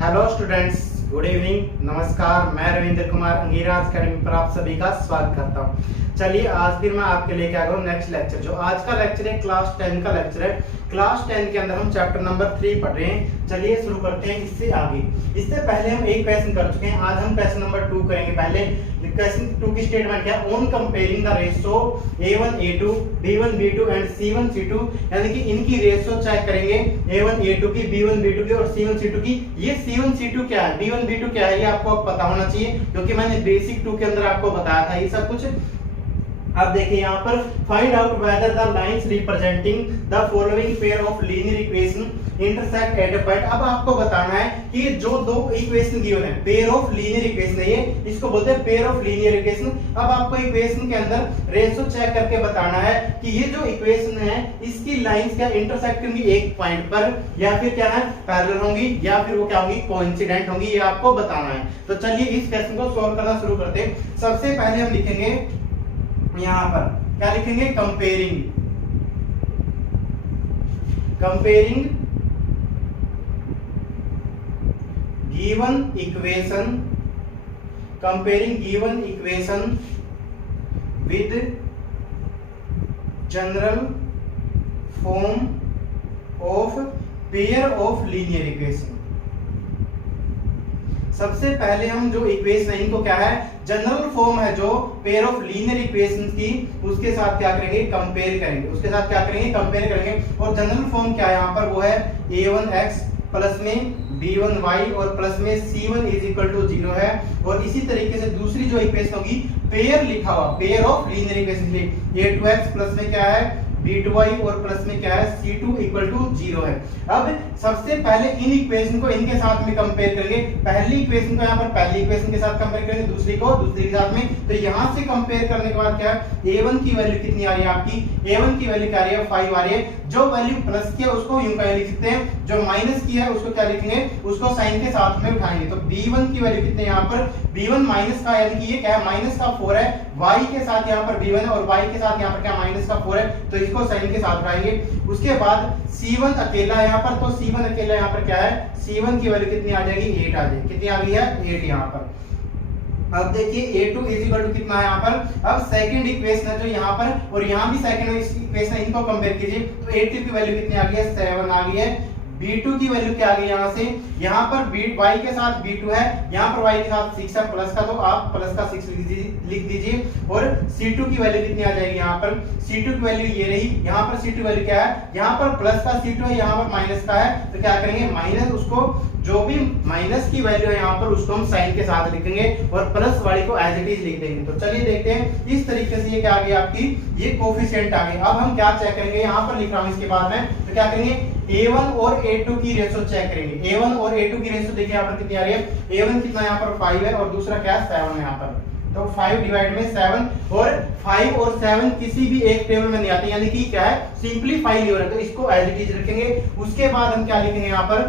Hello students, good evening, नमस्कार। मैं Ravindra Kumar अंगीराज academy पर आप सभी का स्वागत करता हूं। चलिए आज फिर मैं आपके लेके आ गया हूं नेक्स्ट लेक्चर। जो आज का लेक्चर है क्लास 10 का लेक्चर है। क्लास 10 के अंदर हम चैप्टर नंबर 3 पढ़ रहे हैं। चलिए शुरू करते हैं इससे आगे। इससे पहले हम एक क्वेश्चन कर चुके हैं, आज हम क्वेश्चन नंबर 2 करेंगे। पहले क्वेश्चन 2 की स्टेटमेंट क्या है? On comparing the ratio A1 A2 B1 B2 and C1 C2, यानी कि इनकी रेशो चेक करेंगे A1 A2 की, B1 B2 की और C1 C2 की। ये C1 C2 क्या है, B1 B2 क्या है, ये आपको पता होना चाहिए क्योंकि मैंने बेसिक 2 के अंदर आपको बताया था ये सब कुछ। अब देखिए यहाँ पर find out whether the lines representing the following pair of linear equation intersect at a point. अब आपको बताना है कि जो दो इक्वेशन गिवन है, पेयर ऑफ लीनियर इक्वेशन है, ये इसको बोलते हैं पेयर ऑफ लीनियर इक्वेशन। अब आपको इक्वेशन के अंदर रेशो चेक करके बताना है कि ये जो इक्वेशन है इसकी लाइंस क्या इंटरसेक्ट होंगी एक पॉइंट पर, या फिर क्या है पैरेलल होंगी, या फिर वो क्या होंगी कोइंसिडेंट होंगी, ये आपको बताना है। तो चलिए इस क्वेश्चन को सॉल्व करना शुरू करते हैं। सबसे पहले हम लिखेंगे यहां पर क्या लिखेंगे, comparing given equation with general form of pair of linear equation. सबसे पहले हम जो इक्वेशन है इनको क्या है, जनरल फॉर्म है जो पेयर ऑफ लीनियर इक्वेशंस की, उसके साथ क्या करेंगे, कंपेयर करेंगे। उसके साथ क्या करेंगे, कंपेयर करेंगे। और जनरल फॉर्म क्या है यहाँ पर, वो है a1x प्लस में b1y और प्लस में c1 इज इक्वल टू 0 है। और इसी तरीके से दूसरी जो इक्वेशन होगी, पेयर लिखा हुआ, पेयर ऑफ लीनियर इक्वेशन के लिए a2x प्लस में क्या है b2y और प्लस में क्या है c2 इक्वल टू 0 है। अब सबसे पहले इन इक्वेशन को इनके साथ में कंपेयर करेंगे। पहली इक्वेशन को यहाँ पर पहली इक्वेशन के साथ कंपेयर करेंगे, दूसरी को दूसरी के साथ में। तो यहाँ से कंपेयर करने के बाद क्या है, a1 की वैल्यू कितनी आ रही है आपकी, a1 की वैल्यू क्या आ रही है 5 आ रही है। जो वैल्यू प्लस की है उसको यूं लिख सकते हैं, जो माइनस की है उसको क्या लिखेंगे, उसको साइन के साथ में उठाएंगे। तो b1 की वैल्यू कितनी है यहाँ पर, b1 माइनस का, यानी कि ये क्या है माइनस का 4 है, y के साथ यहाँ पर b1 है और y के साथ यहाँ पर क्या माइनस का 4 है, तो इसको साइन के साथ उठाएंगे। उसके बाद c1 अकेला है यहाँ पर, तो c1 अकेला यहाँ पर क्या है, c1 की वैल्यू कितनी आ जाएगी, 8 आ जाएगी। कितनी आ गई है, 8 यहाँ पर। अब देखिए a2 इज इक्वल टू कितना है यहाँ पर। अब सेकंड इक्वेशन है जो यहाँ पर और यहाँ भी सेकंड इक्वेशन है, इनको कंपेयर कीजिए। तो a2 की वैल्यू कितनी आ गई है, 7 आ गई है। b2 की वैल्यू क्या आ गई यहाँ से, यहाँ पर y के साथ b2 है, यहाँ पर y के साथ 6 है प्लस का, तो आप प्लस का 6 लिख दीजिए। और c2 की वैल्यू कितनी आ जाएगी यहाँ पर, c2 की वैल्यू ये रही। यहाँ पर c2 वैल्यू क्या है, यहाँ पर प्लस का c2 है, यहाँ पर माइनस का है, तो क्या करेंगे माइनस, उसको जो भी माइनस की वैल्यू है यहाँ पर उसको हम साइन के साथ लिखेंगे और प्लस वाली को एज इट इज लिख देंगे। तो चलिए देखते हैं इस तरीके से ये क्या आ गई आपकी, ये कोफिशिएंट आ गई। अब हम क्या चेक करेंगे, यहाँ पर लिख रहा हूँ इसके बाद में, तो क्या करेंगे a1 और a2 की रेशो चेक करेंगे। a1 और a2 की रेशो देखिए यहाँ पर कितनी आ रही है, a1 कितना यहाँ पर 5 है और दूसरा क्या 7 है यहाँ पर। तो 5 डिवाइड में 7, और 5 और 7 किसी भी एक टेबल में नहीं आते, यानी कि क्या है सिंपलीफाई नहीं हो रहा, तो इसको एज इट इज रखेंगे। उसके बाद हम क्या लिखेंगे यहाँ पर,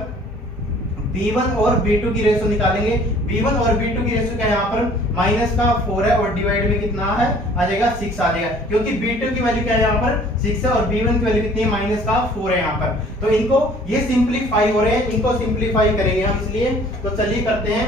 b1 और b2 की रेशो निकालेंगे। b1 और b2 की रेशो क्या है यहाँ पर, माइनस का 4 है और डिवाइड में कितना है आ जाएगा 6 आ जाएगा, क्योंकि b2 की वैल्यू क्या है यहाँ पर 6 है और b1 की वैल्यू कितनी है माइनस का 4 है यहाँ पर। तो इनको ये सिंपलीफाई हो रहे हैं, इनको सिंपलीफाई करेंगे हम इसलिए। तो चलिए करते हैं,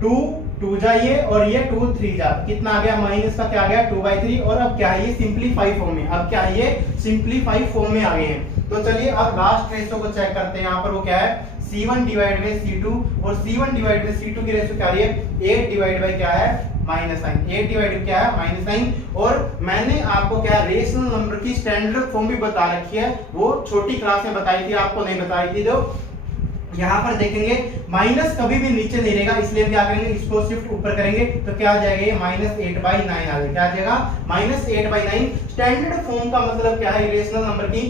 2 जाइए और ये 2 3 जा, कितना आ गया माइनस का क्या आ गया 2/3। और अब क्या है ये सिंपलीफाई फॉर्म में, अब क्या है ये सिंपलीफाई फॉर्म में आ गए हैं। तो चलिए अब लास्ट रेशो को चेक करते हैं। यहाँ पर वो क्या है c1 डिवाइड में c2, और c1 डिवाइड में c2 की रेशो क्या आ रही है 8 डिवाइड बाय क्या है -9। 8 डिवाइड क्या है -9। और मैंने आपको क्या रेशनल नंबर की स्टैंडर्ड फॉर्म भी बता रखी है, वो छोटी क्लास में बताई थी, आपको नहीं बताई थी। जो यहाँ पर देखेंगे माइनस कभी भी नीचे नहीं रहेगा, इसलिए हम क्या करेंगे इसको शिफ्ट ऊपर करेंगे, तो क्या आ जाएगा ये -8/9 आ जाएगा। क्या आ जाएगा -8/9। स्टैंडर्ड फॉर्म का मतलब क्या है, इरेशनल नंबर की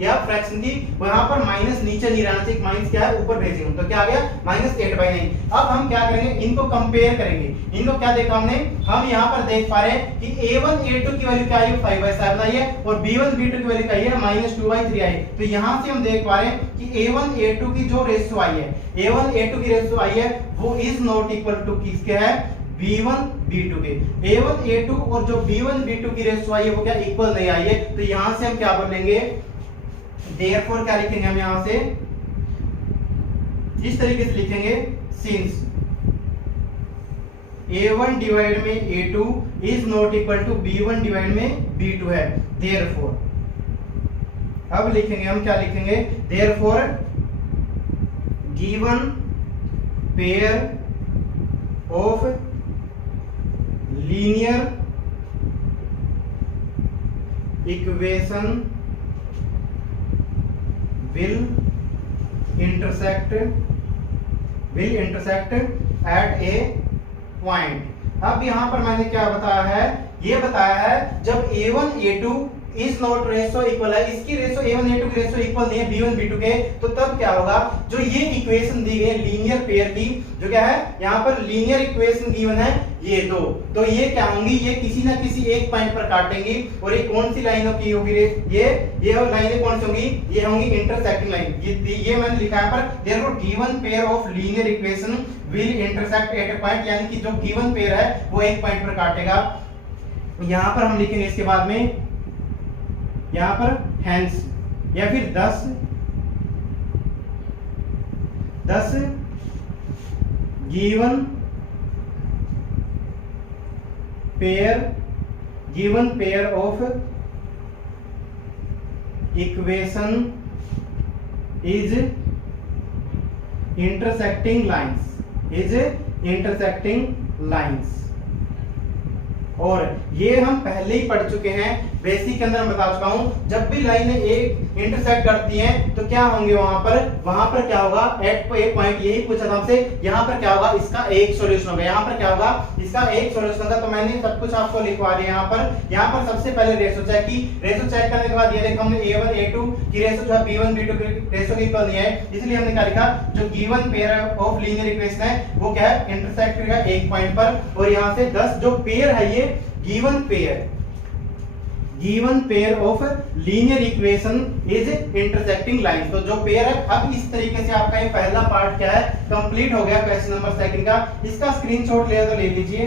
या फ्रैक्शन की, वहां पर माइनस नीचे नहीं रहना चाहिए, माइनस क्या है ऊपर भेजेंगे, तो क्या आ गया -8/9। अब हम क्या करेंगे, इनको कंपेयर करेंगे। इनको क्या देखा हमने, हम यहाँ पर देख पा रहे हैं कि a1 a2 की वैल्यू क्या आई है 5/7 आई है, और b1 b2 की वैल्यू क्या आई है -2/3 आई है। तो यहाँ से हम देख पा रहे हैं कि a1 a2 की जो रेशियो आई है, a1 a2 की रेशियो आई है, वो इज नॉट इक्वल टू किसके है, b1 b2 के। a1 a2 और जो b1 b2 की रेशियो आई है वो क्या इक्वल नहीं आई है। तो यहां से हम क्या बोलेंगे, देयरफॉर क्या लिखेंगे हम यहां से, इस तरीके से लिखेंगे सिंस A1 डिवाइड में A2 is not equal to B1 divide में B2 है, देयरफॉर। अब लिखेंगे हम, क्या लिखेंगे, therefore given pair of linear equation will intersect at a point। अब यहां पर मैंने क्या बताया है, ये बताया है जब A1 A2 is not ratio equal है, इसकी रेशो A1 A2 की रेशो इक्वल नहीं है B1 B2 के, तो तब क्या होगा, जो ये इक्वेशन दी गई लीनियर पेयर की, जो क्या है यहाँ पर लीनियर इक्वेशन गिवन है ये दो, तो ये क्या होंगी, ये किसी ना किसी एक पॉइंट पर काटेंगी। और ये कौन सी लाइनों की होगी, ये लाइनें कौन सी होंगी, ये होंगी इंटरसेक्टिंग लाइन। ये मैंने लिखा है पर therefore given pair of linear equation will intersect at a point, यानी कि जो गिवन पेयर है वो एक पॉइंट पर काटेगा। यहां पर हम लिखेंगे इसके बाद में यहां पर हेंस, या फिर 10 given pair of equation is intersecting lines. और ये हम पहले ही पढ़ चुके हैं, बेसिक के अंदर मैं बता चुका हूं, जब भी लाइनें एक इंटरसेक्ट करती हैं तो क्या होंगे, वहां पर क्या होगा, एट ए पॉइंट, यही पूछा था हमसे, यहां पर क्या होगा, इसका एक सॉल्यूशन होगा, यहां पर क्या होगा, इसका एक सॉल्यूशन होगा। तो मैंने सब कुछ आपको लिखवा दिया यहां पर सबसे पहले रेशो चेक की, रेशो चेक करने के बाद ये देखो हमने A1 A2 की रेशो जो है B1 B2 की रेशो के इक्वल नहीं है, इसलिए हमने क्या लिखा, जो given pair of linear equation है वो क्या है, इंटरसेक्ट करेगा एक पॉइंट पर। और यहां से 10 जो पेयर है, ये given pair of linear equation is intersecting line. तो जो पेयर है, अब इस तरीके से आपका ये पहला पार्ट क्या है, कंप्लीट हो गया क्वेश्चन नंबर सेकंड का। इसका स्क्रीनशॉट ले तो ले लीजिए।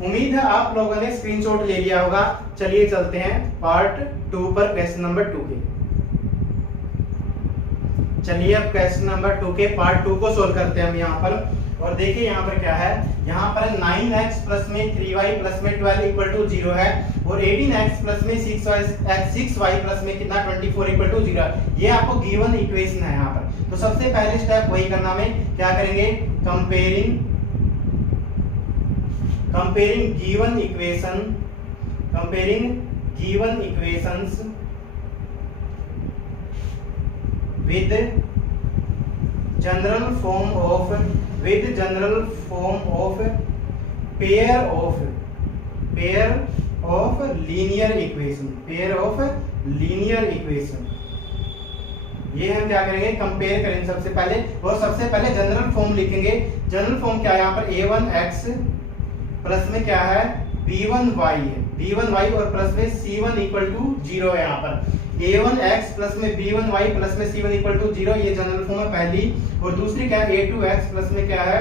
उम्मीद है आप लोगों ने स्क्रीनशॉट ले लिया होगा। चलिए चलते हैं पार्ट 2 पर, क्वेश्चन नंबर 2 के। चलिए अब क्वेश्चन नंबर 2 के पार्ट 2 को सोल्व करते हैं हम यहाँ पर। और देखिए यहाँ पर क्या है, यहाँ पर 9x प्लस में 3y प्लस में 12 इक्वल टू 0 है, और 18x प्लस में 6y प्लस में कितना 24 इक्वल टू 0 है। ये आपको गिवन इक्वेशन है यहाँ पर। तो सबसे पहले स्टेप वही करना में, क्या करेंगे, comparing given equations with general form of pair of linear equation, ये हम क्या करेंगे, कंपेयर करेंगे सबसे पहले। और सबसे पहले जनरल फॉर्म लिखेंगे। जनरल फॉर्म क्या है, यहाँ पर A1x प्लस में क्या है, B1y है, B1y और प्लस में C1 इक्वल टू 0 है। यहाँ पर A1x प्लस में B1y प्लस में C1 इक्वल टू 0, ये जनरल फॉर्म है पहली। और दूसरी क्या है, A2x प्लस में क्या है,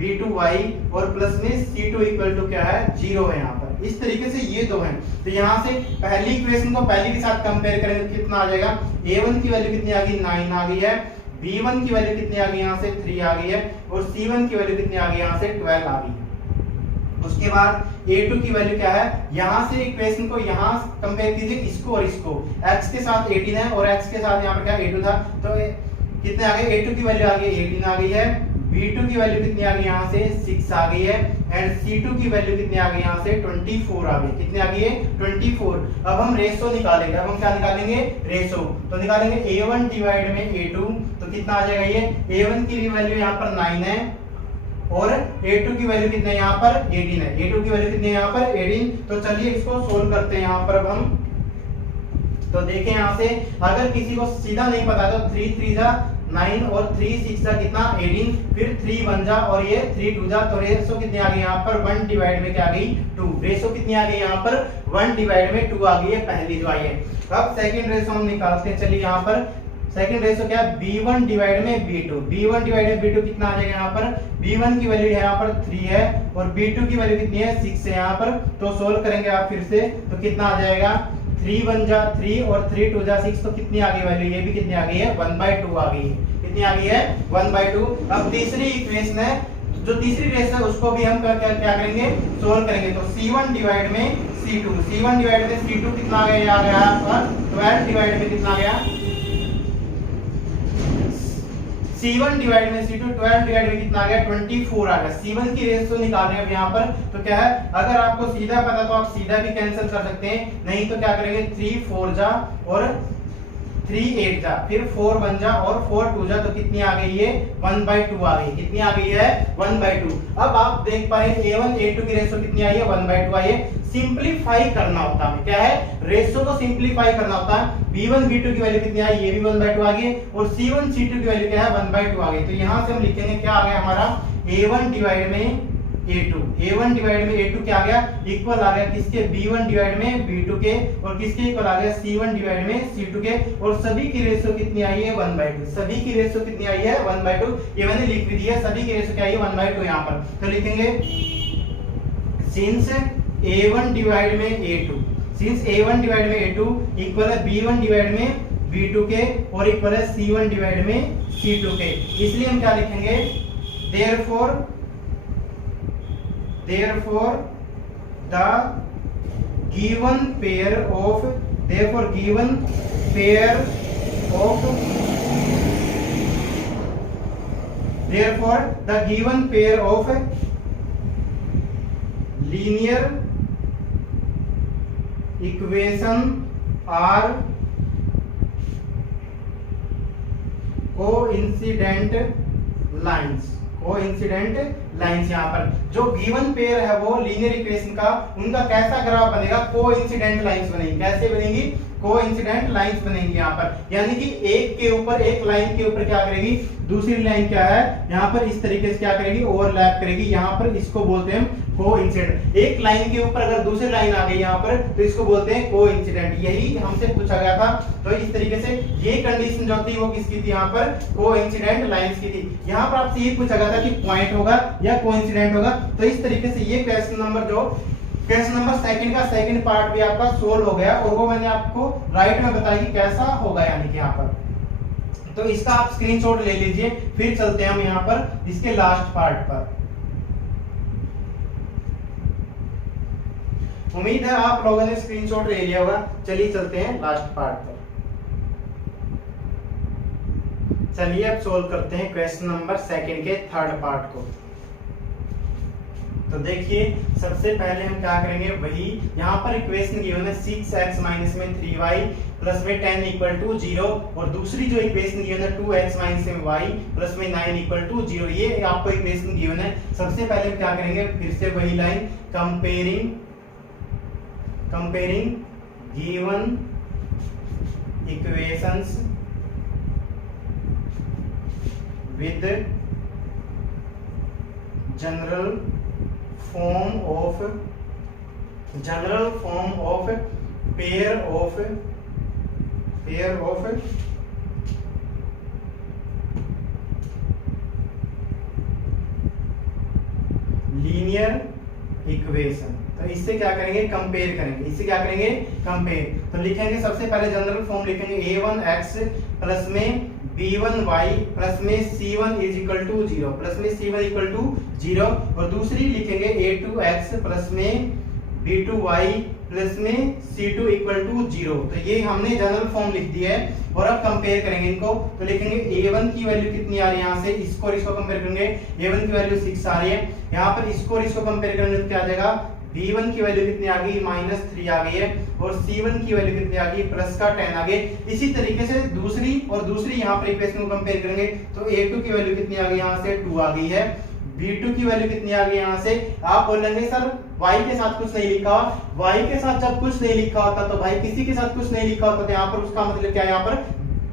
B2y और प्लस में C2 इक्वल टू क्या है, 0 है यहाँ पर। इस तरीके से ये दो हैं। तो यहाँ से पहली इक्वेशन को पहली के साथ कंपेयर करेंगे तो कितना आ जाएगा, A1 की वैल्यू कितनी आ गई, 9 आ गई है, B1 की वैल्यू कितनी आ गई, यहाँ से 3 आ गई है, और C1 की वैल्यू कितनी आ गई, यहाँ से 12 आ गई है। उसके बाद A2 की वैल्यू क्या है, यहाँ से इक्वेशन को यहाँ कंपेयर कीजिए, इसको और इसको, x के साथ 18 है और x के साथ यहाँ पर क्या A2 था, तो कितने आ गए, A2 की वैल्यू आ गई 18 आ गई है, B2 की वैल्यू कितनी आ गई, यहाँ से 6 आ गई है, एंड C2 की वैल्यू कितनी आ गई, यहाँ से 24 आ गई। कितनी आ गई है, 24। अब हम रेशो निकालेंगे। अब हम क्या निकालेंगे, रेशो। तो निकालेंगे A1 डिवाइड में A2, तो कितना आ जाएगा, ये A1 की वैल्यू यहाँ पर 9 है और A2 की वैल्यू कितनी है, यहाँ पर 18 है। A2 की वैल्यू कितनी है, यहाँ पर 18। तो चलिए इसको सोल्व करते हैं यहाँ पर अब हम। तो देखें यहाँ से, अगर किसी को सीधा नहीं पता तो 3 3 जा 9 और 3 6 जा कितना 18, फिर 3 1 जा और ये 3 2 जा, तो रेशो कितनी आ गई यहाँ पर 1 डिवाइड में क्या आ गई 2। रेशो कितनी आ गई यहाँ पर 1 डिवाइड में 2 आ गई है, पहली जो आई है। अब सेकंड रेशो हम निकालते हैं। चलिए यहाँ पर सेकंड रेशो क्या है, B1 डिवाइड में B2। B1 डिवाइड में B2 कितना आ जाएगा, यहाँ पर B1 की वैल्यू है यहाँ पर 3 है और B2 की वैल्यू कितनी है 6 है यहाँ पर। तो सोल्व करेंगे आप फिर से, तो कितना आ जाएगा 3 1 जा 3 और 3 2 जा 6, तो कितनी आ गई वैल्यू, ये भी कितनी आ गई है 1/2 आ गई है। कितनी आ गई है 1/2। अब तीसरी इक्वेशन है, जो तीसरी रेस है उसको भी हम क्या करेंगे, सोल्व करेंगे। तो C1 डिवाइड में C2, C1 डिवाइड में C2 कितना आ गया, आ गया आपका 12 डिवाइड में कितना आ गया, C1 डिवाइड में C2 12 डिवाइड में कितना आ गया 24 आ गया। C1 की रेशियो निकाल रहे हैं अब यहाँ पर, तो क्या है, अगर आपको सीधा पता तो आप सीधा भी कैंसिल कर सकते हैं, नहीं तो क्या करेंगे 3 4 जा और 3 8 जा, फिर 4 1 जा और 4 2 जा, तो कितनी आ गई है 1/2 आ गई। कितनी आ गई है 1/2। अब आप देख पा रहे हैं A1 A2 की रेशियो कितनी आई है 1/2 आई है। सिंपलीफाई करना होता है, क्या है, रेशियो को सिंपलीफाई करना होता है। B1 B2 की वैल्यू कितनी आई, ये भी 1/2 आ गई, और C1 C2 की वैल्यू क्या है 1/2 आ गई। तो यहां से हम लिखेंगे क्या आ गया हमारा A1 डिवाइड में A2, A1 डिवाइड में A2 क्या आ गया, इक्वल आ गया किसके, B1 डिवाइड में B2 के, और किसके इक्वल आ गया C1 डिवाइड में C2 के, और सभी की रेशियो कितनी आई है 1/2। सभी की रेशियो कितनी आई है 1/2, ये मैंने लिख भी दिया, सभी की रेशियो क्या आई है 1/2 यहाँ पर। तो लिखेंगे सिंस A1 डिवाइड में A2, सिंस A1 डिवाइड में A2 इक्वल है B1 डिवाइड में B2 के, और इक्वल है C1 डिवाइड में C2 के, इसलिए हम क्या लिखेंगे, therefore the given pair of linear equation are coincident lines. यहाँ पर जो गिवन पेयर है वो लीनियर इक्वेशन का, उनका कैसा ग्राफ बनेगा, कोइंसिडेंट लाइंस बनेगी। कैसे बनेगी, कोइंसिडेंट लाइंस बनेंगी यहाँ पर, यानी कि एक के ऊपर, एक लाइन के ऊपर क्या करेगी, दूसरी लाइन क्या है यहाँ पर इस तरीके से क्या करेगी, ओवरलैप करेगी। यहाँ पर इसको बोलते हैं कोइंसिडेंट। एक लाइन के ऊपर अगर दूसरी लाइन आ गई यहाँ पर, तो इसको बोलते हैं कोइंसिडेंट। यही हमसे पूछा गया था। तो इस तरीके से ये कंडीशन जो थी वो किसकी थी, यहाँ पर कोइंसिडेंट लाइंस की थी। यहाँ पर आपसे ये पूछा गया था कि पॉइंट होगा या कोइंसिडेंट होगा। तो इस तरीके से ये क्वेश्चन नंबर सेकंड का सेकंड पार्ट भी आपका सोल्व हो गया, और वो मैंने आपको राइट में बताया कि कैसा होगा, यानी कि यहाँ पर। तो इसका आप स्क्रीनशॉट ले लीजिए, फिर चलते हैं हम यहाँ पर इसके लास्ट पार्ट पर। उम्मीद है आप लोगों ने स्क्रीनशॉट ले लिया होगा। चलिए चलते हैं लास्ट पार्ट पर। चलिए अब सोल्व करते हैं क्वेश्चन नंबर सेकंड के थर्ड पार्ट को। तो देखिए सबसे पहले हम क्या करेंगे, वही यहाँ पर इक्वेशन गिवन है 6x माइनस में 3y प्लस में 10 इक्वल टू 0, और दूसरी जो इक्वेशन गिवन है 2x माइनस में y प्लस में 9 इक्वल टू 0, ये आपको इक्वेशन गिवन है। सबसे पहले हम क्या करेंगे, फिर से वही line, comparing given equations with general form of pair of linear equation। तो इससे क्या करेंगे, कंपेयर करेंगे। इससे क्या करेंगे, कंपेयर। तो लिखेंगे सबसे पहले जनरल फॉर्म लिखेंगे a1x प्लस में b1y प्लस में c1 is equal to 0, plus में c1 इक्वल टू 0, और दूसरी लिखेंगे a2x प्लस में b2y प्लस में c2 इक्वल टू 0। तो ये हमने जनरल फॉर्म लिख दिया है, और अब कंपेयर करेंगे इनको। तो लिखेंगे a1 की वैल्यू कितनी आ रही है, यहाँ से इसको और इसको कंपेयर करेंगे, a1 की वैल्यू 6 आ रही है। यहाँ पर इसको और इसको कंपेयर करेंगे तो क्या आ जाएगा, b1 की वैल्यू कितनी आ गई, -3 आ गई है, और c1 की वैल्यू कितनी आ गई, +10 आ गई। इसी तरीके से दूसरी यहाँ पर इक्वेशन को कंपेयर करेंगे, तो a2 की वैल्यू कितनी आ गई, यहाँ से 2 आ गई है, b2 की वैल्यू कितनी आ गई, यहाँ से आप बोलेंगे सर y के साथ कुछ नहीं लिखा। y के साथ जब कुछ नहीं लिखा होता तो भाई किसी के साथ कुछ नहीं लिखा होता, तो यहाँ पर उसका मतलब क्या है, यहाँ पर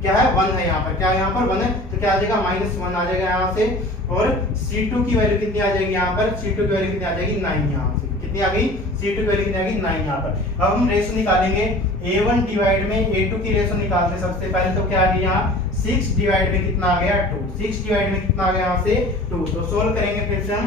क्या है 1 है, यहाँ पर क्या है, यहाँ पर 1 है, तो क्या आ जाएगा -1 आ जाएगा यहाँ से। और c2 की वैल्यू कितनी आ जाएगी, यहाँ पर c2 की वैल्यू कितनी आ जाएगी, 9 यहाँ से कितनी आ गई, c2 की वैल्यू कितनी आ गई, 9 यहाँ पर। अब हम रेशो निकालेंगे, a1 डिवाइड में a2 की रेशो निकालते हैं सबसे पहले। तो क्या आ गई यहाँ 6 डिवाइड में कितना आ गया 2, 6 डिवाइड में कितना आ गया यहाँ से 2। तो सोल्व करेंगे, फिर से हम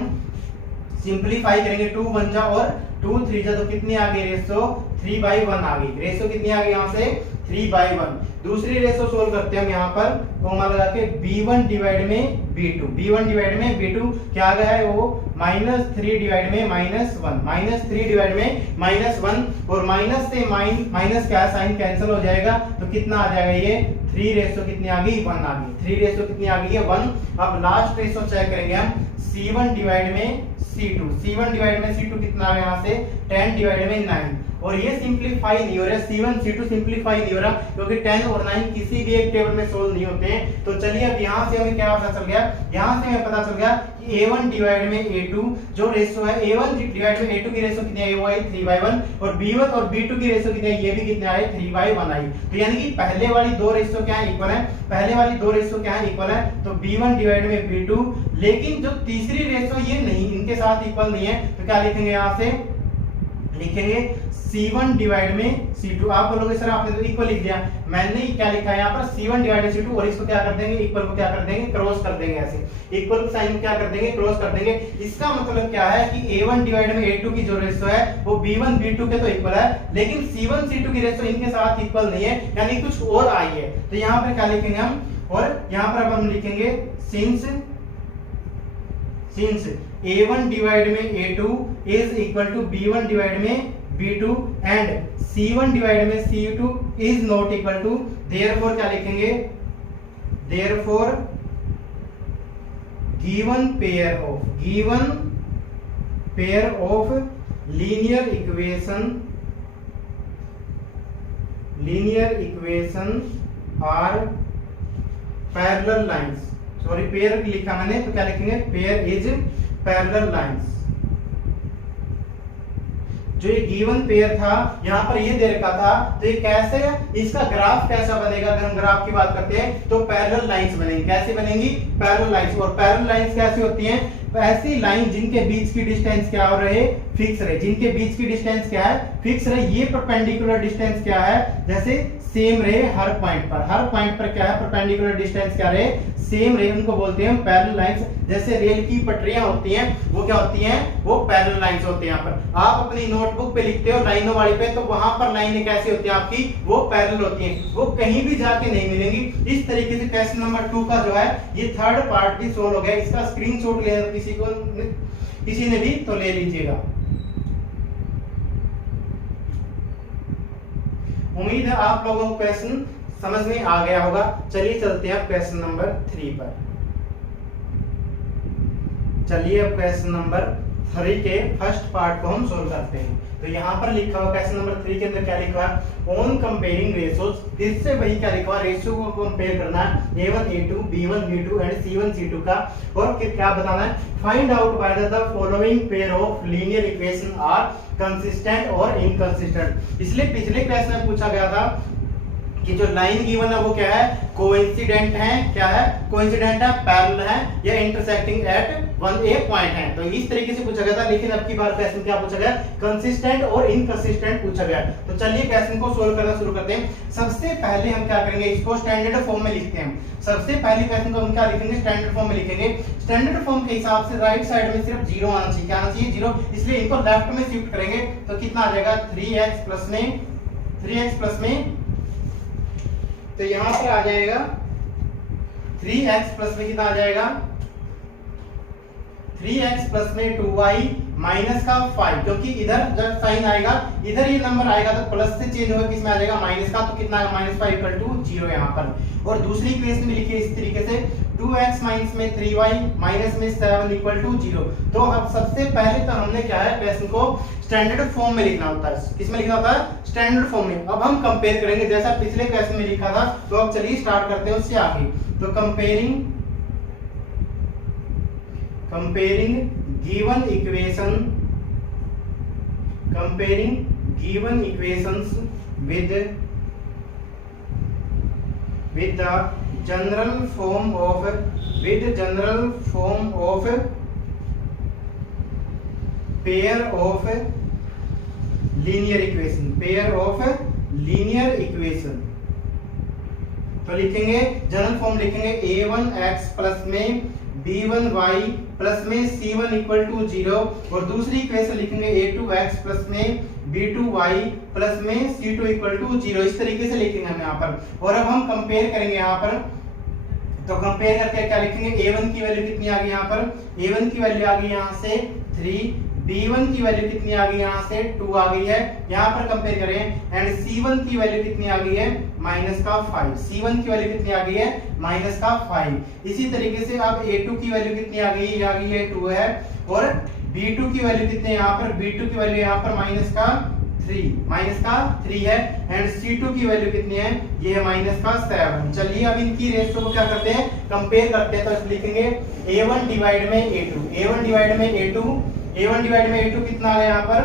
सिंपलीफाई करेंगे, 2 1 जा और 2 3 जा तो कितनी आ गई रेशो 3/1 आ गई। रेशो कितनी आ गई यहाँ से 3/1। दूसरी रेशो सोल्व करते हैं हम यहाँ पर कॉमा लगा के b1 डिवाइड में b2। b1 डिवाइड में b2 क्या आ गया है वो -3 डिवाइड में -1 -3 डिवाइड में -1 और माइनस से माइनस क्या है साइन कैंसिल हो जाएगा तो कितना आ जाएगा ये 3 रेशो कितनी आ गई 1 आ गई। 3 रेशो कितनी आ गई है 1। अब लास्ट रेशो चेक करेंगे हम c1 डिवाइड में c2। c1 डिवाइड में c2 कितना आ गया यहाँ से 10 डिवाइड में 9 और ये सिंपलीफाई नहीं हो रहा c1 c2 सिंपलीफाई नहीं हो रहा क्योंकि 10 और 9 किसी भी एक टेबल में सोल्व नहीं होते हैं। तो चलिए अब यहाँ से हमें क्या पता चल गया, यहाँ से हमें पता चल गया कि a1 डिवाइड में a2 जो रेशो है a1 डिवाइड में a2 की रेशो कितनी आई वो आई 3/1 और b1 और b2 की रेशो कितनी आई ये भी कितनी आई 3/1 आई। तो यानी कि पहले वाली दो रेशो क्या है इक्वल है, पहले वाली दो रेशो क्या है इक्वल है तो b1 डिवाइड में b2। लेकिन जो तीसरी रेशो ये नहीं इनके साथ इक्वल नहीं है तो क्या लिखेंगे यहाँ से लिखेंगे c1 डिवाइड में c2। आप बोलोगे सर आपने तो इक्वल लिख दिया, मैंने क्या लिखा है यहाँ पर c1 डिवाइड में c2 और इसको क्या कर देंगे इक्वल को क्या कर देंगे क्रॉस कर देंगे। ऐसे इक्वल साइन क्या कर देंगे क्रॉस कर देंगे। इसका मतलब क्या है कि a1 डिवाइड में a2 की जो रेशो है वो b1 b2 के तो इक्वल है लेकिन c1 c2 की रेशो इनके साथ इक्वल नहीं है यानी कुछ और आई है। तो यहाँ पर क्या लिखेंगे हम और यहाँ पर अब हम लिखेंगे सिंस a1 डिवाइड में a2 is equal to b1 divide में b2 एंड c1 डिवाइड में c2 is not equal to therefore क्या लिखेंगे therefore given pair of linear equation are parallel lines. Sorry pair लिखा मैंने तो क्या लिखेंगे पेयर इज पैरेलल लाइंस। जो ये गिवन पेयर था यहाँ पर ये दे रखा था तो ये कैसे इसका ग्राफ कैसा बनेगा। अगर हम ग्राफ की बात करते हैं तो पैरेलल लाइंस बनेंगी। कैसे बनेंगी पैरेलल लाइंस। और पैरेलल लाइंस कैसी होती हैं ऐसी लाइन जिनके बीच की डिस्टेंस क्या हो रहे फिक्स रहे। जिनके बीच की डिस्टेंस क्या है फिक्स रहे। ये परपेंडिकुलर डिस्टेंस क्या है जैसे सेम रहे हर पॉइंट पर क्या है परपेंडिकुलर डिस्टेंस क्या रहे सेम रहे उनको बोलते हैं पैरेलल लाइंस। जैसे रेल की पटरियां होती हैं वो क्या होती हैं वो पैरेलल लाइंस होती हैं। यहाँ पर आप अपनी नोटबुक पे लिखते हो लाइनों वाली पे तो वहां पर लाइनें कैसी होती हैं आपकी वो पैरेलल होती हैं, वो कहीं भी जाके नहीं मिलेंगी। इस तरीके से क्वेश्चन नंबर 2 का जो है ये थर्ड पार्ट भी सोल्व हो गया। इसका स्क्रीनशॉट ले किसी ने भी तो ले लीजिएगा। उम्मीद है आप लोगों को क्वेश्चन समझ में आ गया होगा। चलिए चलते हैं क्वेश्चन नंबर 3 पर। चलिए अब क्वेश्चन नंबर 3 के फर्स्ट पार्ट को हम सोल्व करते हैं। तो यहाँ पर लिखा हुआ क्वेश्चन नंबर 3 के अंदर क्या लिखा है ऑन कंपेयरिंग रेशियोज। फिर से वही क्या लिखा हुआ रेशियो को कंपेयर करना है a1 a2 b1 b2 and c1 c2 का। और फिर क्या बताना है find out whether the following pair of linear equation are consistent और इनकंसिस्टेंट। इसलिए पिछले क्वेश्चन में पूछा गया था कि जो लाइन गिवन है वो क्या है कोइंसिडेंट है, क्या है कोइंसिडेंट है पैरेलल है या intersecting at one A point है। तो इस तरीके से पूछा गया था। लेकिन अब की बार क्वेश्चन क्या पूछा गया कंसिस्टेंट और इनकंसिस्टेंट पूछा गया। तो चलिए क्वेश्चन को सोल्व करना शुरू करते हैं। सबसे पहले हम क्या करेंगे इसको स्टैंडर्ड फॉर्म में लिखते हैं। सबसे पहले क्वेश्चन को हम क्या लिखेंगे स्टैंडर्ड फॉर्म में लिखेंगे। स्टैंडर्ड फॉर्म के हिसाब से राइट साइड में सिर्फ 0 आना चाहिए। क्या आना चाहिए 0। इसलिए इनको लेफ्ट में शिफ्ट करेंगे तो कितना आ जाएगा 3x प्लस में तो यहां पर आ जाएगा 3x प्लस में कितना आ जाएगा 3x प्लस में 2y माइनस का 5 क्योंकि इधर जब साइन आएगा इधर ये नंबर आएगा तो प्लस से चेंज होगा किसमें आ जाएगा माइनस का। तो कितना आएगा -5 इक्वल टू 0 यहाँ पर। और दूसरी इक्वेशन में लिखिए इस तरीके से 2x माइनस में 3y माइनस में 7 इक्वल टू 0। तो अब सबसे पहले तो हमने क्या है क्वेश्चन को स्टैंडर्ड फॉर्म में लिखना होता है। किसमें लिखना होता है स्टैंडर्ड फॉर्म में। अब हम कंपेयर करेंगे जैसा पिछले क्वेश्चन में लिखा था। तो अब चलिए स्टार्ट करते हैं उससे आगे। तो comparing given equations with the general form of pair of linear equation तो लिखेंगे जनरल फॉर्म लिखेंगे a1x प्लस में b1y प्लस में c1 इक्वल टू 0 और दूसरी इक्वेशन लिखेंगे a2x प्लस में b2y प्लस में c2 इक्वल टू 0। इस तरीके से लिखेंगे हम यहाँ पर। और अब हम कंपेयर करेंगे यहाँ पर, तो कंपेयर करके क्या लिखेंगे, a1 की वैल्यू कितनी आ गई यहाँ पर, a1 की वैल्यू आ गई यहाँ से 3, b1 की वैल्यू कितनी आ गई यहाँ से 2 आ गई है, यहाँ पर कंपेयर करें, एंड c1 की वैल्यू कितनी आ गई है -5, c1 की वैल्यू कितनी आ गई है -5। इसी तरीके से अब a2 की वैल्यू कितनी आ गई है 2 है, और b2 की वैल्यू कितनी है यहाँ पर, b2 की वैल्यू यहाँ पर -3 है, एंड c2 की वैल्यू कितनी है, ये है -7। चलिए अब इनकी रेशियो को क्या करते हैं, कंपेयर करते हैं। तो लिखेंगे a1 डिवाइड में a2, a1 डिवाइड में a2 कितना आ गया यहाँ पर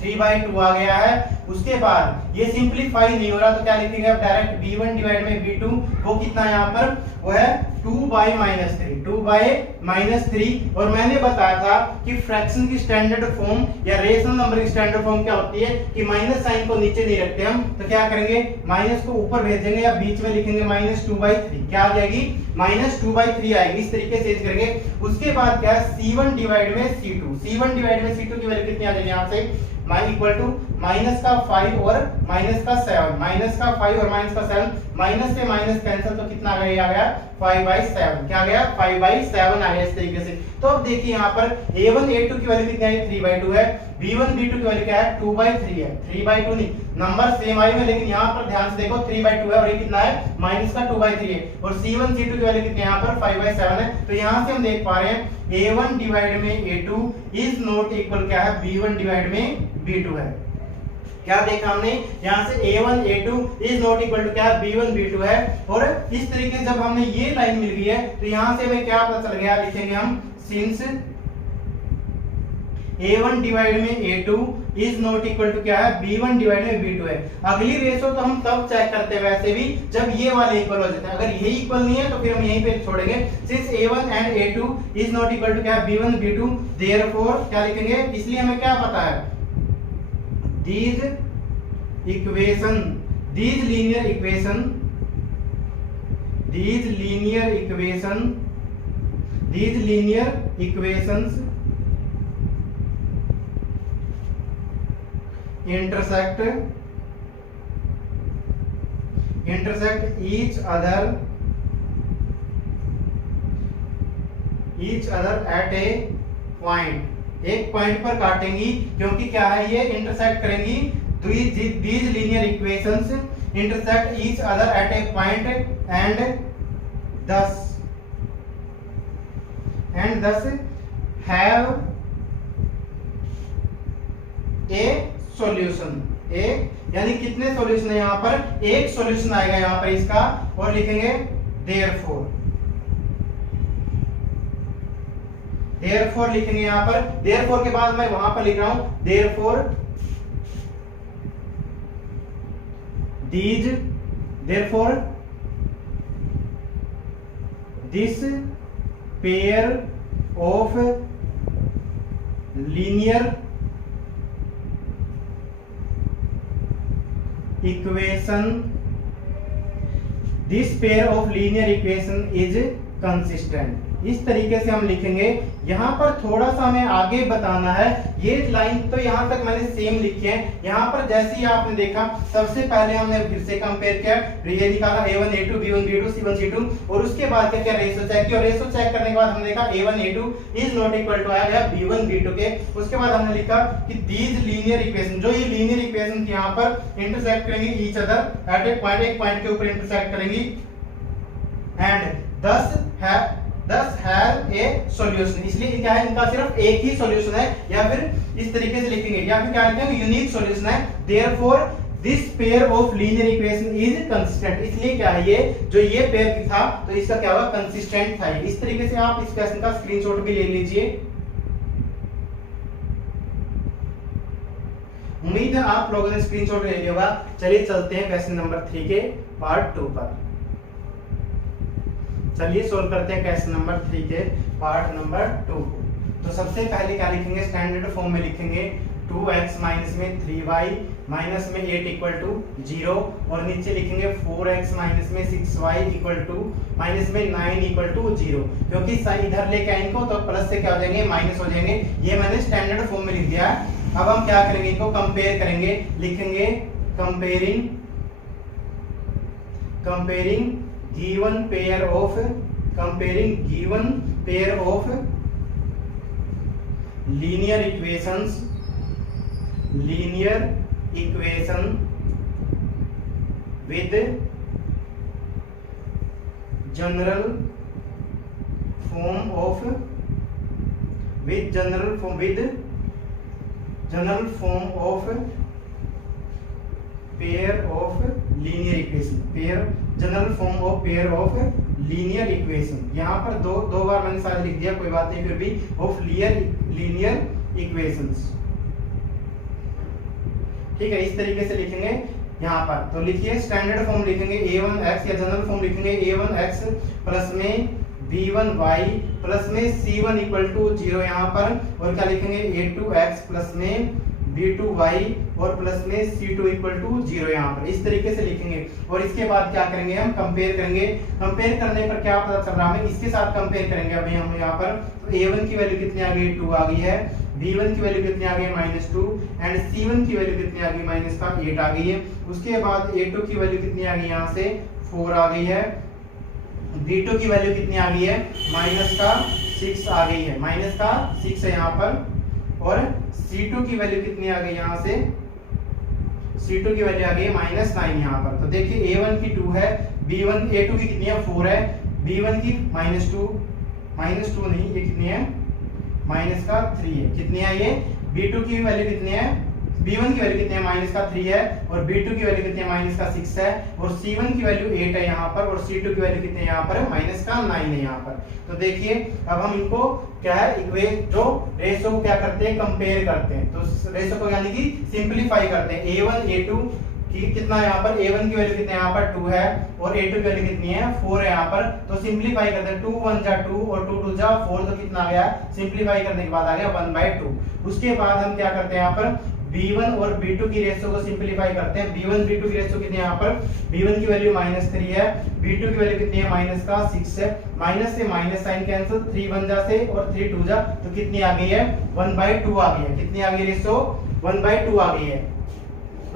3/2 आ गया है। उसके बाद ये सिंपलीफाई नहीं हो रहा, तो क्या लिखेंगे अब डायरेक्ट b1 डिवाइड में b2, वो कितना है यहाँ पर, वो है 2/-3। और मैंने बताया था कि फ्रैक्शन की स्टैंडर्ड फॉर्म या रेशनल नंबर की स्टैंडर्ड फॉर्म क्या होती है कि माइनस साइन को नीचे नहीं रखते हम, तो क्या करेंगे माइनस को ऊपर भेजेंगे या बीच में लिखेंगे -2/3। क्या आ जाएगी -2/3 आएगी। इस तरीके से करेंगे। उसके बाद क्या है c1 डिवाइड में c2, की वैल्यू कितनी आ जाएगी यहाँ से इक्वल टू -5 और -7, -5 और -7, माइनस से माइनस कैंसिल, तो कितना आ गया 5/7। क्या आ गया 5/7 आ गया इस तरीके से। तो अब देखिए यहाँ पर a1 a2 की वैल्यू कितनी है 3/2 है, b1 b2 की वैल्यू क्या है 2/3 है, 3/2 नहीं, नंबर सेम आई में, लेकिन यहाँ पर ध्यान से देखो 3/2 है और ये कितना है -2/3 है, और c1 c2 की वैल्यू कितनी है यहाँ पर 5/7 है। तो यहाँ से हम देख पा रहे हैं a1 डिवाइड में a2 इज नॉट इक्वल क्या है b1 डिवाइड में b2 है। क्या देखा हमने यहाँ से a1 a2 is not equal to क्या b1 b2 है। और इस तरीके से जब हमने ये लाइन मिल गई है, तो यहाँ से हमें क्या पता चल गया, लिखेंगे हम सिंस a1 डिवाइड में a2 is not equal to क्या है b1 डिवाइड में b2 है। अगली रेशो तो हम तब चेक करते हैं वैसे भी जब ये वाले इक्वल हो जाते हैं, अगर यही इक्वल नहीं है तो फिर हम यहीं पे छोड़ेंगे। Since a1 and a2 is not equal to क्या है b1 b2, देयरफॉर क्या लिखेंगे, इसलिए हमें क्या पता है these linear equations intersect each other at a point, एक पॉइंट पर काटेंगी, क्योंकि क्या है ये इंटरसेक्ट करेंगी। These linear equations intersect each other at a point and thus have a solution। यानी कितने सॉल्यूशन है यहाँ पर, एक सॉल्यूशन आएगा यहाँ पर इसका, और लिखेंगे therefore लिखेंगे यहाँ पर। therefore के बाद मैं वहां पर लिख रहा हूं therefore this pair of linear equation is consistent। इस तरीके से हम लिखेंगे। यहाँ पर थोड़ा सा हमें आगे बताना है, ये लाइन तो यहाँ तक मैंने सेम लिखी है। यहाँ पर जैसे ही आपने देखा, सबसे पहले हमने फिर से कंपेयर किया, ये निकाला a1 a2 b1 b2 c1 c2, और उसके बाद क्या रेशो चेक किया, और रेशो चेक करने के बाद हमने देखा a1 a2 is not equal to आ गया b1 b2 के। उसके बाद हमने लिखा कि दीज लीनियर इक्वेशन, जो ये लीनियर इक्वेशन यहाँ पर इंटरसेक्ट करेंगी each other at a point, एक पॉइंट के ऊपर इंटरसेक्ट करेंगी, and thus have a solution। इसलिए क्या है, इनका सिर्फ एक ही सॉल्यूशन है, या फिर इस तरीके से लिखेंगे, या फिर क्या लिखेंगे यूनिक सॉल्यूशन है। therefore this pair of linear equation is consistent। इसलिए क्या है, ये जो ये पेयर था तो इसका क्या हुआ, कंसिस्टेंट था। इस तरीके से आप इस क्वेश्चन का स्क्रीनशॉट भी ले लीजिए। उम्मीद है आप लोगों ने स्क्रीनशॉट ले लिया होगा। चलिए चलते हैं क्वेश्चन नंबर 3 के पार्ट 2 पर। चलिए सोल्व करते हैं क्वेश्चन नंबर 3 के पार्ट नंबर 2 को। तो सबसे पहले क्या लिखेंगे, स्टैंडर्ड फॉर्म में लिखेंगे 2x माइनस में 3y माइनस में 8 इक्वल टू 0 और नीचे लिखेंगे 4x माइनस में 6y इक्वल टू माइनस में 9 इक्वल टू 0, क्योंकि इधर लेके आए इनको तो प्लस से क्या हो जाएंगे माइनस हो जाएंगे। ये मैंने स्टैंडर्ड फॉर्म में लिख दिया है। अब हम क्या करेंगे, इनको कंपेयर करेंगे, लिखेंगे comparing given pair of linear equation with general form of pair of linear equation. यहाँ पर दो बार मैंने सारे लिख दिया, कोई बात नहीं, फिर भी ऑफ लीनियर इक्वेशंस। ठीक है, इस तरीके से लिखेंगे यहाँ पर। तो लिखिए स्टैंडर्ड फॉर्म लिखेंगे a1x या जनरल फॉर्म लिखेंगे a1x प्लस में b1y प्लस में c1 इक्वल टू 0 यहाँ पर, और क्या लिखेंगे a2x प्लस में b2y और प्लस में c2 इक्वल टू 0 यहाँ पर। इस तरीके से लिखेंगे और इसके बाद क्या करेंगे, हम कंपेयर करेंगे। कंपेयर करने पर क्या पता चल रहा है, इसके साथ कंपेयर करेंगे। अभी हम यहाँ पर तो a1 की वैल्यू कितनी आ गई, 2 आ गई है, b1 की वैल्यू कितनी आ गई -2 एंड c1 की वैल्यू कितनी आ गई -8 आ गई है। उसके बाद a2 की वैल्यू कितनी आ गई, यहाँ से 4 आ गई है, b2 की वैल्यू कितनी आ गई है -6 आ गई है, -6 है यहाँ पर, और c2 की वैल्यू कितनी आ गई, यहाँ से c2 की वैल्यू आ गई -9 यहाँ पर। तो देखिए a1 की 2 है, a2 की कितनी है 4 है, b1 की -2 नहीं, ये कितनी है -3 है, कितनी है ये, b2 की वैल्यू कितनी है, b1 की वैल्यू कितनी है -3 है, और b2 की वैल्यू कितनी है -6 है, और c1 की वैल्यू 8 है यहाँ पर, और c2 की वैल्यू कितनी है यहाँ पर -9 है यहाँ पर। तो देखिए अब हम इनको क्या है जो रेशो को क्या करते हैं, कंपेयर करते हैं। तो रेशो को यानी कि सिंपलीफाई करते हैं। a1 a2 की कितना यहाँ पर, a1 की वैल्यू कितनी है यहाँ पर 2 है, और a2 की वैल्यू कितनी है 4 है यहाँ पर। तो सिंपलीफाई करते हैं, 2 1 जा 2 और 2 2 जा 4, तो कितना आ गया, सिंपलीफाई करने के बाद आ गया 1/2। उसके बाद हम क्या करते हैं, यहाँ पर b1 और b2 की रेशो को सिंपलीफाई करते हैं। b1 b2 की रेशो कितनी है यहाँ पर, b1 की वैल्यू -3 है, b2 की वैल्यू कितनी है -6 है, माइनस से माइनस साइन कैंसिल, 3 1 जा से और 3 2 जा, तो कितनी आ गई है 1/2 आ गई है। कितनी आ गई रेशो 1/2 आ गई है।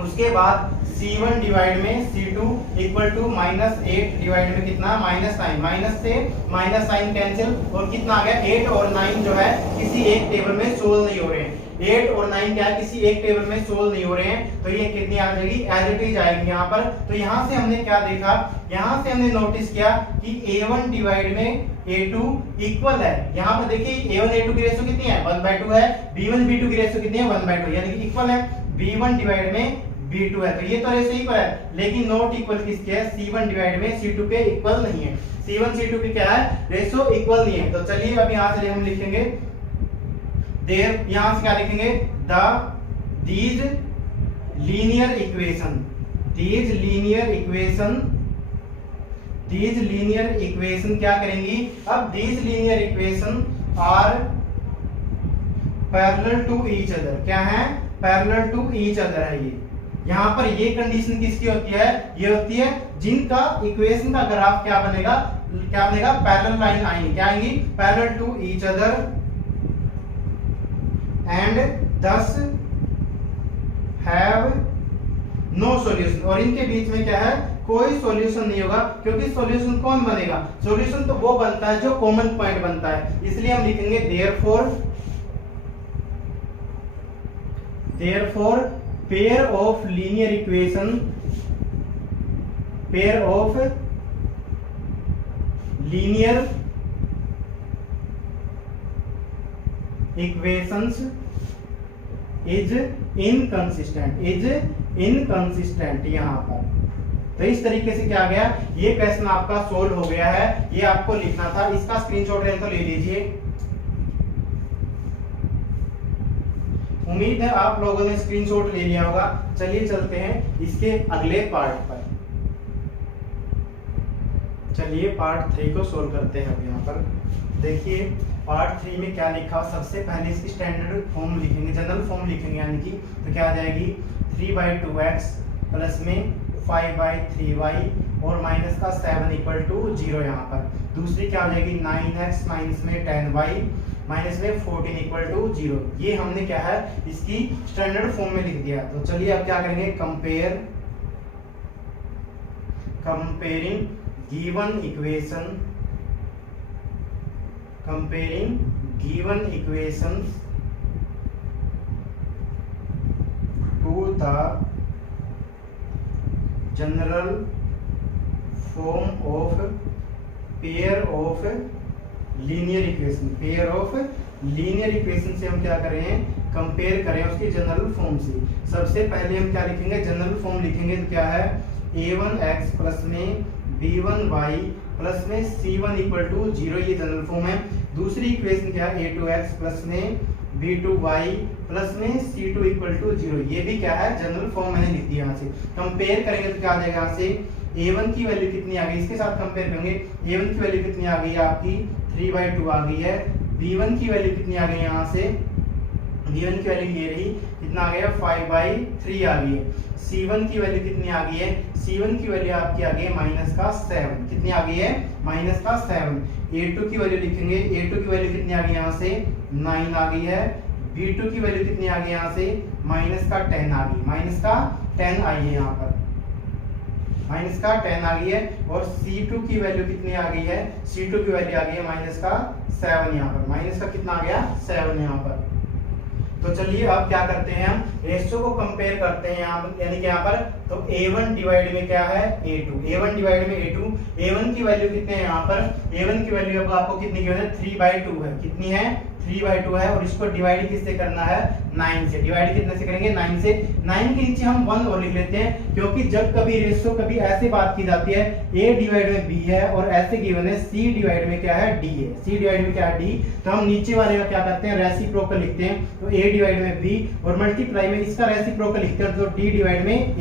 उसके बाद c1 डिवाइड में c2 इक्वल टू -8 डिवाइड में कितना -9, माइनस से माइनस साइन कैंसिल, और कितना आ गया 8 और 9 जो है किसी एक टेबल में सोल्व नहीं हो रहे हैं। 8 और 9 क्या है, किसी एक टेबल में सोल्व नहीं हो रहे हैं, तो ये कितनी आ जाएगी, एज इट इज आएगी यहाँ पर। तो यहाँ से हमने क्या देखा, यहाँ से हमने नोटिस किया कि a1 डिवाइड में a2 इक्वल है। यहाँ पर देखिए a1 a2 की रेशो कितनी है 1/2 है, b1 b2 की रेशो कितनी है 1/2, यानी कि इक्वल है। b1 डिवाइड में b2 है, तो ये तो रेशो इक्वल है, लेकिन नॉट इक्वल किसके है, c1 डिवाइड में c2 के इक्वल नहीं है। c1 c2 की क्या है, रेशो इक्वल नहीं है। तो चलिए अब यहाँ से हम लिखेंगे देयर, यहां से क्या लिखेंगे, दीज लीनियर इक्वेशन क्या करेंगी, अब these linear equation are parallel to each other, क्या है, पैरेलल टू ईच अदर है। ये यहाँ पर ये कंडीशन किसकी होती है, ये होती है जिनका इक्वेशन का ग्राफ क्या बनेगा, पैरेलल लाइन आएंगी, क्या आएंगी, parallel to each other and thus have no solution, और इनके बीच में क्या है, कोई सॉल्यूशन नहीं होगा, क्योंकि सॉल्यूशन कौन बनेगा, सॉल्यूशन तो वो बनता है जो कॉमन पॉइंट बनता है। इसलिए हम लिखेंगे therefore pair of linear equations is inconsistent यहाँ पर। तो इस तरीके से क्या गया, ये क्वेश्चन आपका सोल्व हो गया है। ये आपको लिखना था, इसका स्क्रीनशॉट लें तो ले लीजिए। उम्मीद है आप लोगों ने स्क्रीनशॉट ले लिया होगा। चलिए चलते हैं इसके अगले पार्ट पर। चलिए पार्ट 3 को सोल्व करते हैं। अब यहाँ पर देखिए पार्ट 3 में क्या लिखा, सबसे पहले इसकी स्टैंडर्ड फॉर्म लिखेंगे, जनरल फॉर्म लिखेंगे, यानी कि तो क्या आ जाएगी 3/2x प्लस में 5/3y और माइनस का 7 इक्वल टू 0 यहाँ पर। दूसरी क्या हो जाएगी 9x माइनस में 10y माइनस में 14 इक्वल टू 0। ये हमने क्या है इसकी स्टैंडर्ड फॉर्म में लिख दिया। तो चलिए अब क्या करेंगे, comparing given equations to the general form of pair of linear equation से हम क्या कर रहे हैं, कंपेयर करें उसकी जनरल फॉर्म से। सबसे पहले हम क्या लिखेंगे, जनरल फॉर्म लिखेंगे तो क्या है a1x प्लस में b1y प्लस में c1 इक्वल टू 0, ये जनरल फॉर्म है। दूसरी इक्वेशन क्या है a2x प्लस में b2y प्लस में c2 इक्वल टू 0, ये भी क्या है जनरल फॉर्म मैंने लिख दिया। यहाँ से कंपेयर करेंगे तो क्या आ जाएगा, यहाँ से a1 की वैल्यू कितनी आ गई, इसके साथ कंपेयर करेंगे a1 की वैल्यू कितनी आ गई है आपकी 3/2 आ गई है। b1 की वैल्यू कितनी आ गई यहाँ से, b1 की वैल्यू ये रही, कितना आ गया 5/3 आ गई है। c1 की वैल्यू कितनी आ गई है, c1 की वैल्यू आपकी आ गई है -7, कितनी आ गई है -7। a2 की वैल्यू लिखेंगे, a2 की वैल्यू कितनी आ गई यहाँ से 9 आ गई है। b2 की वैल्यू कितनी आ गई यहाँ से -10 आ गई, -10 आई है यहाँ पर, -10 आ गई है। और c2 की वैल्यू कितनी आ गई है, c2 की वैल्यू आ गई है -7 यहाँ पर, माइनस का कितना आ गया 7 यहाँ पर। तो चलिए अब क्या करते हैं, हम रेशियो को कंपेयर करते हैं यहाँ पर, यानी कि यहाँ पर तो a1 डिवाइड में क्या है a2, a1 डिवाइड में a2, a1 की वैल्यू कितने है यहाँ पर, a1 की वैल्यू अब आपको कितनी की है 3/2 है, कितनी है 3/2 है। और इसको डिवाइड किससे करना है 9 से, डिवाइड कितने से करेंगे 9 से। 9 के नीचे हम 1 और लिख लेते हैं, क्योंकि जब कभी रेशियो कभी ऐसे बात की जाती है a डिवाइड में b है और ऐसे गिवन है c डिवाइड में क्या है d है, c डिवाइड में क्या है d, तो हम नीचे वाले का क्या करते हैं रेसिप्रोकल लिखते हैं। तो a डिवाइड में b और मल्टीप्लाई में इसका रेसिप्रोकल लिखते हैं, तो d डिवाइड में a,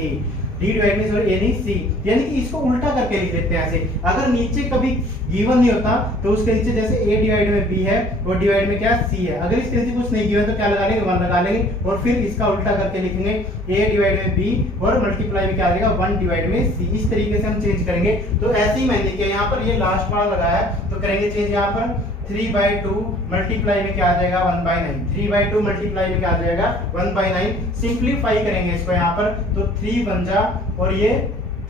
d डिवाइड में सॉरी a नहीं c, यानी कि इसको उल्टा करके लिख देते हैं ऐसे। अगर नीचे कभी गिवन नहीं होता तो उसके नीचे जैसे a डिवाइड में b है और डिवाइड में क्या c है, अगर इसके नीचे कुछ नहीं गिवन तो क्या लगा लेंगे 1 लगा लेंगे और फिर इसका उल्टा करके लिखेंगे a डिवाइड में b और मल्टीप्लाई में क्या आ जाएगा 1 डिवाइड में c। इस तरीके से हम चेंज करेंगे। तो ऐसे ही मैंने किया, यहाँ पर ये लास्ट वाला लगाया है तो करेंगे चेंज। यहाँ पर 3/2 मल्टीप्लाई में क्या आ जाएगा 1/9, 3/2 मल्टीप्लाई में क्या आ जाएगा 1/9। सिंपलीफाई करेंगे इसको यहाँ पर, तो 3 बन जा और ये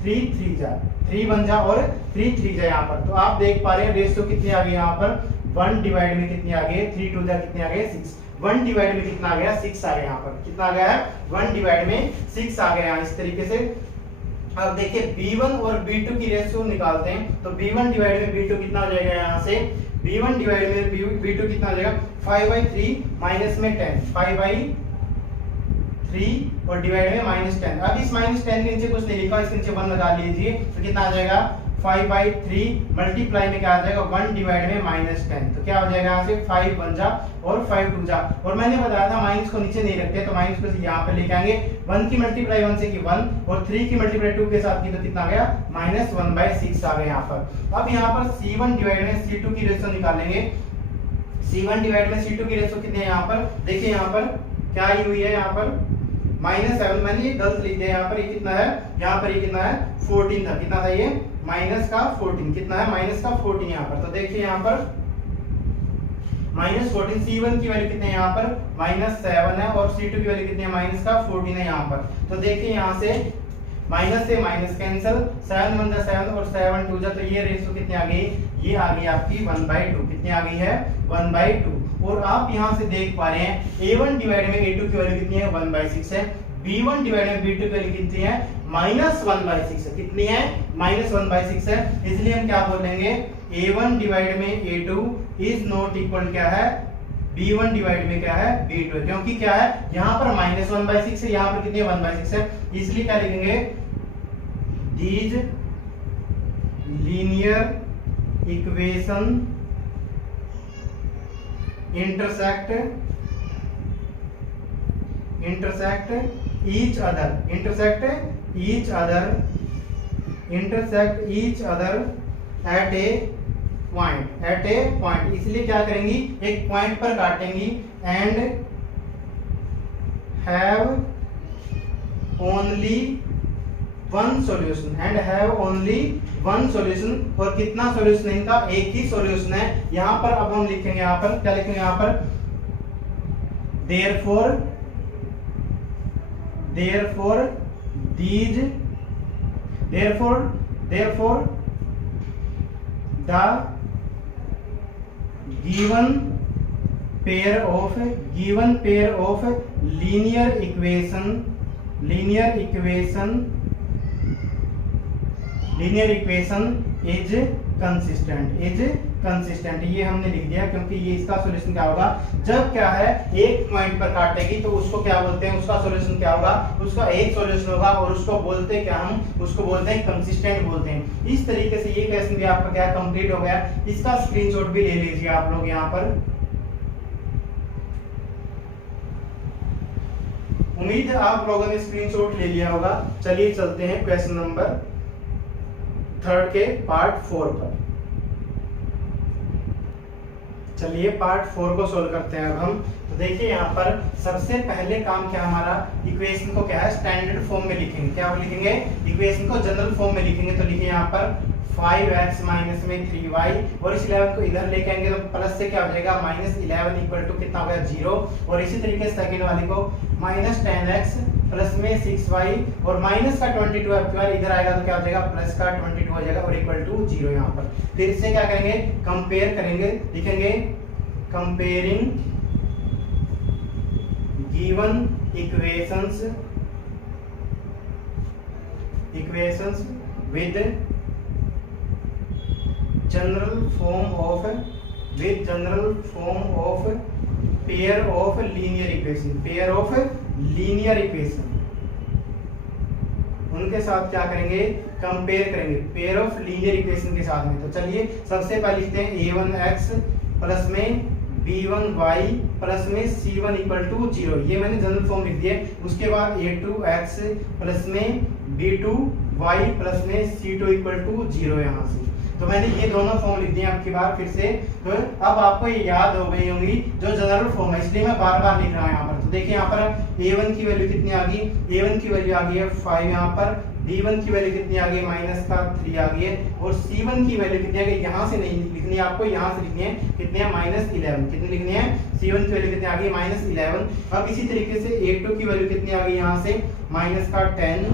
3 3 जा, 3 बन जा और 3 3 जा यहाँ पर। तो आप देख पा रहे हैं रेशियो कितनी आ गई यहाँ पर 1 डिवाइड में कितनी आ गई 3 2 जा कितनी आ गई 6, 1 डिवाइड में कितना आ गया 6 आ गया यहाँ पर, कितना आ गया है 1 डिवाइड में 6 आ गया इस तरीके से। अब देखिए b1 और b2 की रेशियो निकालते हैं, तो b1 डिवाइड में b2 कितना हो जाएगा यहाँ से, b1 डिवाइड में b2 कितना हो जाएगा 5/3 माइनस में 10, 5/3 और डिवाइड में -10। अब इस -10 के नीचे कुछ नहीं लिखा, इसके नीचे 1 लगा लीजिए तो कितना आ जाएगा 5/3 मल्टीप्लाई में क्या आ जाएगा 1 डिवाइड में -10, तो क्या हो जाएगा यहाँ से 5 बन जा और 5 2 जा। और मैंने बताया था माइनस को नीचे नहीं रखते, तो माइनस को यहाँ पे लेके आएंगे। 1 की मल्टीप्लाई 1 से की 1 और 3 की मल्टीप्लाई 2 के साथ की तो कितना आ गया -1/6 आ गया यहाँ पर। अब यहाँ पर c1 डिवाइड में c2 की रेशियो निकालेंगे। c1 डिवाइड में c2 की रेशियो कितनी है यहाँ पर, देखिए यहाँ पर क्या आई हुई है, यहाँ पर -7, मैंने ये गलत लिख दिया। यहाँ पर ये कितना है, यहाँ पर ये कितना है 14 था, कितना था ये -14, कितना है -14 यहाँ पर। तो देखिए यहाँ पर -14, c1 की वैल्यू कितनी है यहाँ पर -7 है और c2 की वैल्यू कितनी है -14 है यहाँ पर। तो देखिए यहाँ से माइनस से माइनस कैंसिल, 7 1 जा 7 और 7 2 जा, तो ये रेशियो कितनी आ गई, ये आ गई आपकी 1/2, कितनी आ गई है 1/2। और आप यहाँ से देख पा रहे हैं a1 डिवाइड में a2 की वैल्यू कितनी है 1/6 है, b1 डिवाइड में b2 की वैल्यू कितनी है -1/6 है, कितनी है -1/6 है। इसलिए हम क्या बोलेंगे a1 डिवाइड में a2 इज नॉट इक्वल क्या है b1 डिवाइड में क्या है b2, क्योंकि क्या है यहाँ पर -1/6 है, यहाँ पर कितनी है 1/6 है। इसलिए क्या लिखेंगे these linear equation intersect each other at a point, at a point, इसलिए क्या करेंगी, एक पॉइंट पर काटेंगी, and have only one solution, and have only one solution, और कितना सॉल्यूशन है इनका, एक ही सॉल्यूशन है। यहां पर अब हम लिखेंगे, यहां पर क्या लिखेंगे, यहां पर therefore these therefore the given pair of linear equation is consistent, ये हमने लिख दिया, क्योंकि ये इसका सॉल्यूशन क्या होगा, जब क्या है एक पॉइंट पर काटेगी तो उसको क्या बोलते हैं, उसका सॉल्यूशन क्या होगा, उसका एक सॉल्यूशन होगा, और उसको बोलते हैं क्या, हम उसको बोलते हैं कंसिस्टेंट बोलते हैं। इस तरीके से ये क्वेश्चन भी आपका क्या कंप्लीट हो गया। इसका स्क्रीनशॉट भी ले लीजिए आप लोग यहाँ पर। उम्मीद है आप लोगों ने स्क्रीनशॉट ले लिया होगा। चलिए चलते हैं क्वेश्चन नंबर 3 के पार्ट 4 पर। चलिए पार्ट 4 को सोल्व करते हैं अब हम। तो देखिए यहाँ पर सबसे पहले काम क्या हमारा, इक्वेशन को क्या है स्टैंडर्ड फॉर्म में लिखेंगे। क्या लिखेंगे, इक्वेशन को जनरल फॉर्म में लिखेंगे। तो लिखिए यहाँ पर 5x माइनस में 3y, और इस 11 को इधर लेके आएंगे तो प्लस से क्या हो जाएगा, -11 इक्वल टू कितना हो गया 0। और इसी तरीके से सेकंड वाले को -10x प्लस में 6y, और माइनस का 22 इधर आएगा तो क्या हो जाएगा, प्लस का 22 हो जाएगा, और इक्वल टू 0 यहाँ पर। फिर इससे क्या करेंगे, कंपेयर करेंगे, लिखेंगे comparing given equations with general form of pair of linear equation, उनके साथ क्या करेंगे, कंपेयर करेंगे पेयर ऑफ लीनियर इक्वेशन के साथ में। तो चलिए सबसे पहले लिखते हैं a1x प्लस में b1y प्लस में c1 इक्वल टू 0, ये मैंने जनरल फॉर्म लिख दिया। उसके बाद a2x प्लस में b2y प्लस में c2 इक्वल टू 0 यहाँ से। तो मैंने ये दोनों फॉर्म लिख दिए आपकी बार फिर से। तो अब आपको ये याद हो गई होंगी जो जनरल फॉर्म है, इसलिए मैं बार बार लिख रहा हूँ यहाँ पर। तो देखिए यहाँ पर a1 की वैल्यू कितनी आ गई, a1 की वैल्यू आ गई है 5 यहाँ पर, b1 की वैल्यू कितनी आ गई, -3 आ गई है, और c1 की वैल्यू कितनी आ गई, यहाँ से नहीं लिखनी है आपको, यहाँ से लिखनी है, कितनी है, -11। कितनी लिखनी है, c1 की वैल्यू कितनी आ गई, -11। अब इसी तरीके से a2 की वैल्यू कितनी आ गई यहाँ से, -10,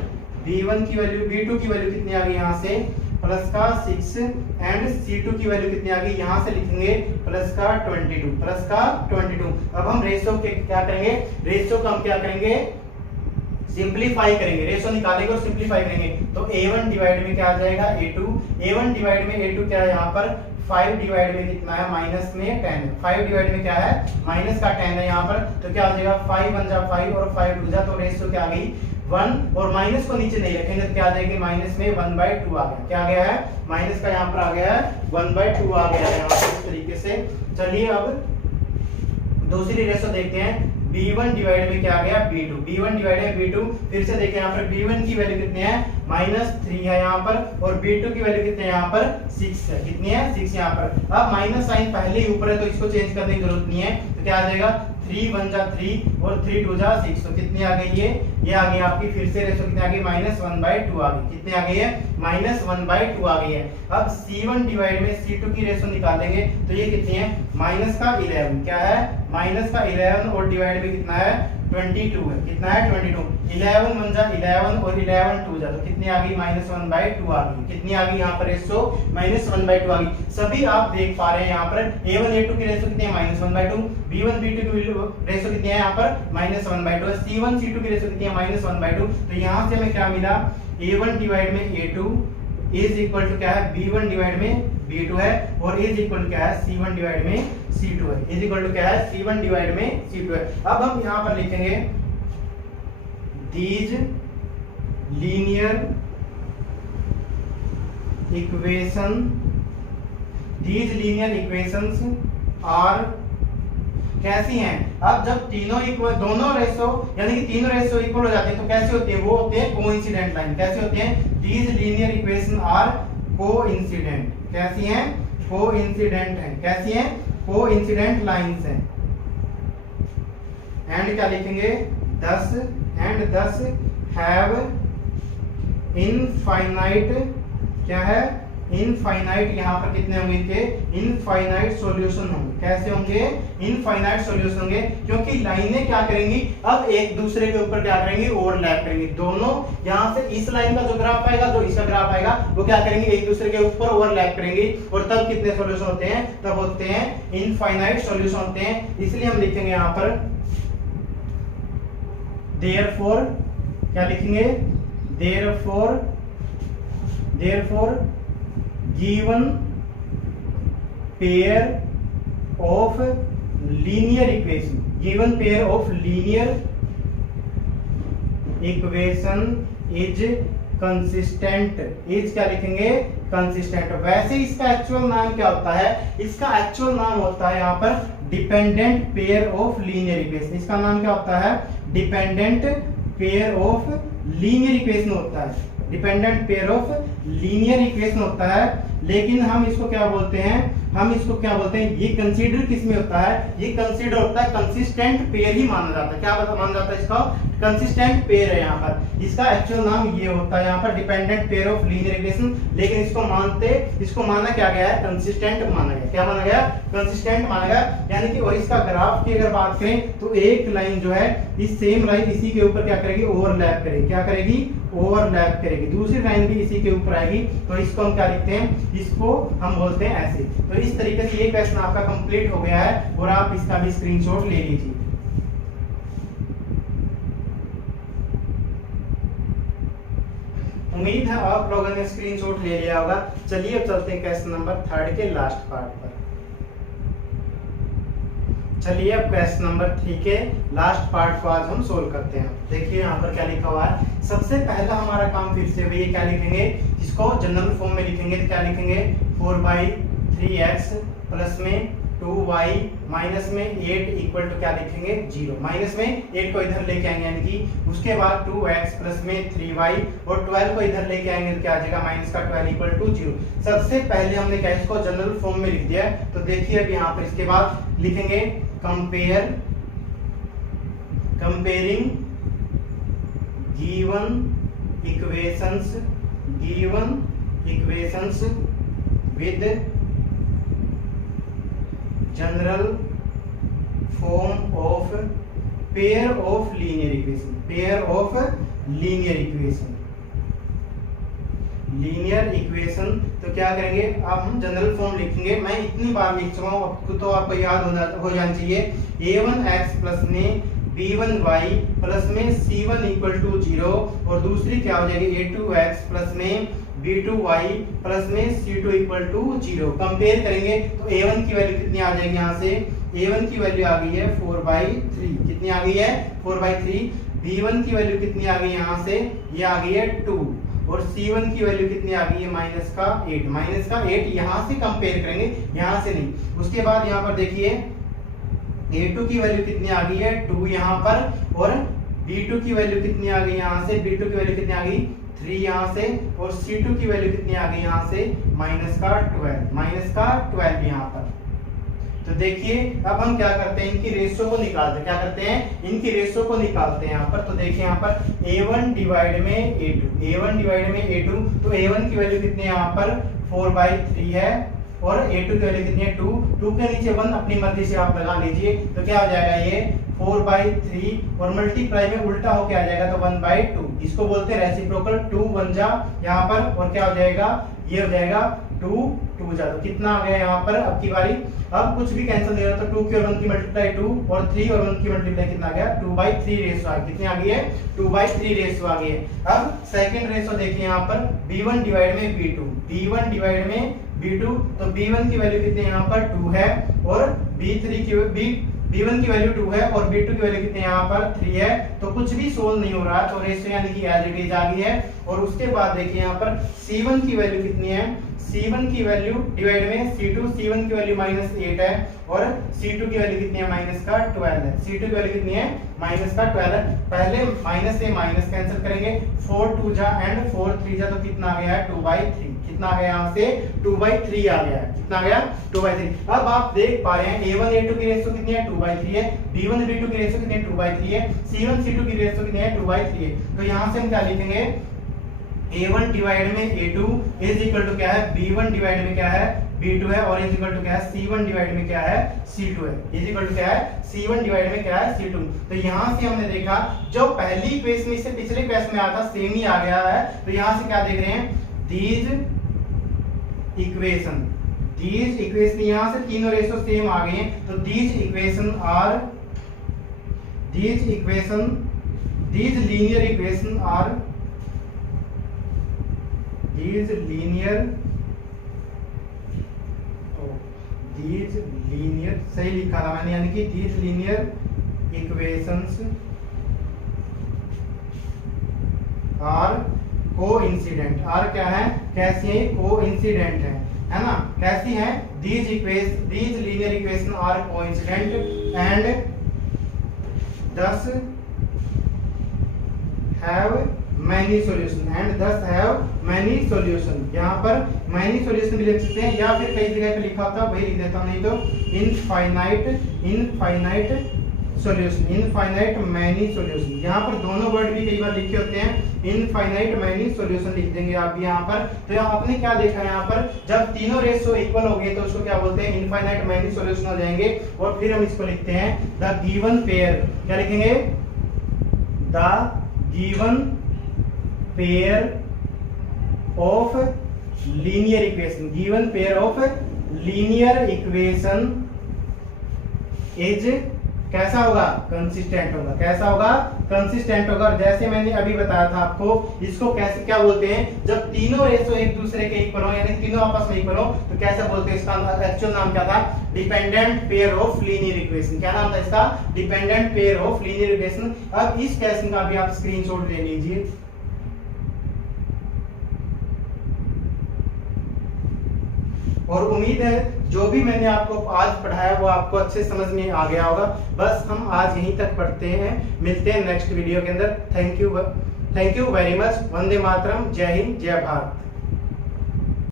b1 की वैल्यू, b2 की वैल्यू कितनी आ गई यहाँ से, +6, एंड c2 की वैल्यू कितनी आ गई, यहाँ से लिखेंगे +22। अब हम रेशियो के क्या करेंगे, रेशियो को हम क्या करेंगे, सिंपलीफाई करेंगे, रेशियो निकालेंगे और सिंपलीफाई करेंगे। तो a1 डिवाइड में क्या आ जाएगा, a1 डिवाइड में a2 क्या है यहाँ पर, 5 डिवाइड में कितना है, माइनस में 10, 5 डिवाइड में क्या है, माइनस का 10 है यहाँ पर। तो क्या आ जाएगा, 5 1 जा 5 और 5 2 जा, तो रेशियो क्या आ गई 1, और माइनस को नीचे नहीं रखेंगे तो क्या आ जाएगी, माइनस में 1/2 आ गया। क्या आ गया है, माइनस का यहाँ पर आ गया है 1/2 आ गया है यहाँ पर इस तरीके से। चलिए अब दूसरी रेशियो देखते हैं, b1 डिवाइड में क्या आ गया, b1 डिवाइड में b2। फिर से देखें यहाँ पर b1 की वैल्यू कितनी है, -3 है यहाँ पर, और b2 की वैल्यू कितनी है यहाँ पर, 6 है। कितनी है, 6 यहाँ पर। अब माइनस साइन पहले ही ऊपर है तो इसको चेंज करने की जरूरत नहीं है। तो क्या आ जाएगा, 3 1 जा 3 और 3 2 जा 6। तो कितनी आ गई ये आ गई आपकी, फिर से रेशियो कितनी आ गई, -1/2 आ गई। कितनी आ गई है, -1/2 आ गई है। अब c1 डिवाइड में c2 की रेशियो निकालेंगे तो ये कितनी है, -11। क्या है, -11, और डिवाइड में कितना है, 22 है। कितना है, 22। 11 1 जा 11 और 11 2 जा, तो कितनी आ गई, -1/2 आ गई। कितनी आ गई यहाँ पर रेशियो, -1/2 आ गई। सभी आप देख पा रहे हैं यहाँ पर a1 a2 की रेशियो कितनी है, -1/2, b1 b2 की रेशियो कितनी है यहाँ पर, -1/2, c1 c2 की रेशियो कितनी है, -1/2। तो यहाँ से हमें क्या मिला, a1 डिवाइड में a2 इज इक्वल टू क्या है, b1 डिवाइड में b2 है, और इज इक्वल क्या है, c1 डिवाइड में c2 है। इज इक्वल टू क्या है, c1 डिवाइड में c2 है। अब हम यहाँ पर लिखेंगे these linear equations are कैसी हैं। अब जब दोनों रेशो यानी कि तीनों रेशो इक्वल हो जाते हैं तो कैसे होते हैं, वो होते हैं कोइंसिडेंट लाइन। कैसे होते हैं, these linear equations are coincident. कैसी हैं, कोइंसिडेंट है। कैसी है? कोइंसिडेंट लाइंस हैं। एंड क्या लिखेंगे? 10 एंड 10 हैव इनफाइनाइट, क्या है? इनफाइनाइट। यहाँ पर कितने होंगे इनके? इनफाइनाइट सॉल्यूशन होंगे। कैसे होंगे? इनफाइनाइट सॉल्यूशन होंगे, क्योंकि लाइनें क्या करेंगी अब एक दूसरे के ऊपर क्या करेंगी? ओवरलैप करेंगी। दोनों यहाँ से इस लाइन का जो ग्राफ आएगा, जो इसका ग्राफ आएगा, वो क्या करेंगे? एक दूसरे के ऊपर ओवरलैप करेंगी। और तब कितने सॉल्यूशन होते हैं? तब होते हैं इनफाइनाइट सॉल्यूशन होते हैं। इसलिए हम लिखेंगे यहाँ पर देयरफॉर, क्या लिखेंगे? Therefore given pair of linear equation, given pair of linear equation is consistent, is क्या लिखेंगे? कंसिस्टेंट। वैसे इसका एक्चुअल नाम क्या होता है? इसका एक्चुअल नाम होता है यहाँ पर dependent pair of linear equation. इसका नाम क्या होता है? Dependent pair of linear equation होता है। Dependent pair of linear equation होता है। लेकिन हम इसको क्या बोलते हैं? हम इसको क्या बोलते हैं? ये कंसीडर किस में होता है? ये कंसीडर होता है कंसिस्टेंट पेयर ही माना जाता है। क्या माना जाता है इसका? कंसिस्टेंट पेयर है यहाँ पर। इसका एक्चुअल नाम ये होता है यहाँ पर dependent pair of linear equation. लेकिन इसको माना क्या गया है? कंसिस्टेंट माना गया। क्या माना गया? कंसिस्टेंट माना गया। यानी कि और इसका ग्राफ की अगर बात करें तो एक लाइन जो है इस सेम लाइन इसी के ऊपर क्या करेगी? ओवरलैप करेगी। क्या करेगी? ओवरलैप करेगी। दूसरी लाइन भी इसी के ऊपर आएगी। तो इसको हम क्या लिखते हैं? इसको हम बोलते हैं ऐसे। तो इस तरीके से ये क्वेश्चन आपका कंप्लीट हो गया है और आप इसका भी स्क्रीनशॉट ले लीजिए। उम्मीद है आप लोगों ने स्क्रीनशॉट ले लिया होगा। चलिए अब चलते हैं क्वेश्चन नंबर 3 के लास्ट पार्ट पर। चलिए अब क्वेश्चन नंबर 3 के लास्ट पार्ट को आज हम सोल्व करते हैं। देखिए यहाँ पर क्या लिखा हुआ है। सबसे पहला हमारा काम फिर से वही, क्या लिखेंगे? इसको जनरल फॉर्म में लिखेंगे। तो क्या लिखेंगे? 4/3x प्लस में 2y माइनस में 8 इक्वल टू क्या लिखेंगे? 0। माइनस में 8 को इधर लेके आएंगे, यानी कि उसके बाद 2x प्लस में 3y और 12 को इधर लेके आएंगे तो क्या आ जाएगा? माइनस का 12 इक्वल टू 0। सबसे पहले हमने क्या इसको जनरल फॉर्म में लिख दिया है। तो देखिए अब यहाँ पर इसके बाद लिखेंगे comparing given equations with general form of pair of linear equation। तो क्या करेंगे? अब हम जनरल फॉर्म लिखेंगे। मैं इतनी बार लिख चुका हूँ, आपको तो आपको याद हो जाना चाहिए। a1x प्लस में b1y प्लस में c1 इक्वल टू 0 और दूसरी क्या हो जाएगी? a2x प्लस में b2y प्लस में c2 इक्वल टू 0। कंपेयर करेंगे तो a1 की वैल्यू कितनी आ जाएगी? यहाँ से a1 की वैल्यू आ गई है 4/3। कितनी आ गई है? 4/3। b1 की वैल्यू कितनी आ गई? यहाँ से ये आ गई है 2 और c1 की वैल्यू कितनी आ गई है? माइनस का 8। यहाँ से कंपेयर करेंगे, यहाँ से नहीं। उसके बाद यहाँ पर देखिए a2 की वैल्यू कितनी आ गई है? 2 यहाँ पर। और b2 की वैल्यू कितनी आ गई? यहाँ से b2 की वैल्यू कितनी आ गई? 3 यहाँ से। और c2 की वैल्यू कितनी आ गई? यहाँ से माइनस का 12 यहाँ पर। तो देखिए अब हम क्या करते हैं? इनकी रेशियो को निकालते हैं। क्या करते हैं? इनकी रेशियो को निकालते हैं यहाँ पर। तो देखिए यहाँ पर a1 डिवाइड में a2, तो a1 की वैल्यू कितनी है यहाँ पर? 4/3 है और a2 की वैल्यू कितनी है? 2 के नीचे 1 अपनी मर्जी से आप लगा लीजिए। तो क्या हो जाएगा? ये 4/3 और मल्टीप्लाई में उल्टा होके आ जाएगा तो 1/2। इसको बोलते हैं रेसिप्रोकल। 2 1 जा यहाँ पर और क्या हो जाएगा? ये हो जाएगा 2 2 जा। तो कितना आ गया यहाँ पर? अब की बारी अब कुछ भी कैंसिल नहीं होता। 2 की और 1 की मल्टीप्लाई 2 और 3 और 1 की मल्टीप्लाई कितना आ गया? 2/3 रेशियो आ गई। कितनी आ गई है? 2/3 रेशियो आ गई है। अब सेकंड रेशियो देखिए यहाँ पर b1 डिवाइड में b2, तो b1 की वैल्यू कितनी है यहाँ पर? 2 है और b1 की वैल्यू 2 है और b2 की वैल्यू कितनी है यहाँ पर? 3 है। तो कुछ भी सोल्व नहीं हो रहा, तो रेशियो यानी कि एज इट इज आ गई है। और उसके बाद देखिए यहाँ पर c1 की वैल्यू कितनी है? c1 की वैल्यू डिवाइड में c1 की वैल्यू -8 है और c2 की वैल्यू कितनी है? -12 है। c2 की वैल्यू कितनी है? -12 है। पहले माइनस से माइनस कैंसिल करेंगे, 4 2 जा एंड 4 3 जा, तो कितना आ गया है? 2/3। कितना आ गया यहाँ से 2/3 आ गया। कितना आ गया 2/3। अब आप देख पा रहे हैं A1 A2 की रेशियो कितनी है 2/3 है, B1 B2 की रेशियो कितनी है 2/3 है, C1 C2 की रेशियो कितनी है 2/3 है। तो यहाँ से हम क्या लिखेंगे A1 डिवाइड में A2 इज इक्वल टू क्या है B1 डिवाइड में क्या है B2 है, और इज इक्वल टू क्या है C1 डिवाइड में क्या है C2 है, इज इक्वल टू क्या है C1 डिवाइड में क्या है C2। तो यहाँ से हमने देखा जो पहली इक्वेशन इससे पिछले क्वेश्चन में आया था सेम ही आ गया है। तो यहाँ से क्या देख रहे हैं दीज इक्वेशन यहाँ से तीनों रेशियो सेम आ गए हैं। तो दीज लीनियर सही लिखा था मैंने, यानी कि these linear equations are coincident. Are क्या है कैसी है कोइंसिडेंट है ना, कैसी है these linear equation are coincident and thus have many solution। यहाँ पर many solution भी लिख सकते हैं या फिर कई जगह पे लिखा होता है वही लिख देता हूँ, नहीं तो infinite many solution। यहाँ पर दोनों वर्ड भी कई बार लिखे होते हैं, infinite many solution लिख देंगे आप भी यहाँ पर। तो आपने क्या देखा यहाँ पर जब तीनों रेशियो इक्वल हो गए तो उसको क्या बोलते हैं infinite many solution हो जाएंगे। और फिर हम इसको लिखते हैं the given pair, क्या लिखेंगे the given pair of linear equation is कैसा होगा कंसिस्टेंट होगा। कैसा होगा कंसिस्टेंट होगा। और जैसे मैंने अभी बताया था आपको इसको कैसे क्या बोलते हैं जब तीनों रेशियो एक दूसरे के इक्वल हो, यानी तीनों आपस में इक्वल हो तो कैसे बोलते हैं। इसका एक्चुअल नाम क्या था dependent pair of linear equation. क्या नाम था इसका dependent pair of linear equation. अब इस क्वेश्चन का भी आप स्क्रीनशॉट ले लीजिए। और उम्मीद है जो भी मैंने आपको आज पढ़ाया वो आपको अच्छे समझ में आ गया होगा। बस हम आज यहीं तक पढ़ते हैं, मिलते हैं नेक्स्ट वीडियो के अंदर। Thank you very much. Vande Mataram. Jai Hind जय भारत।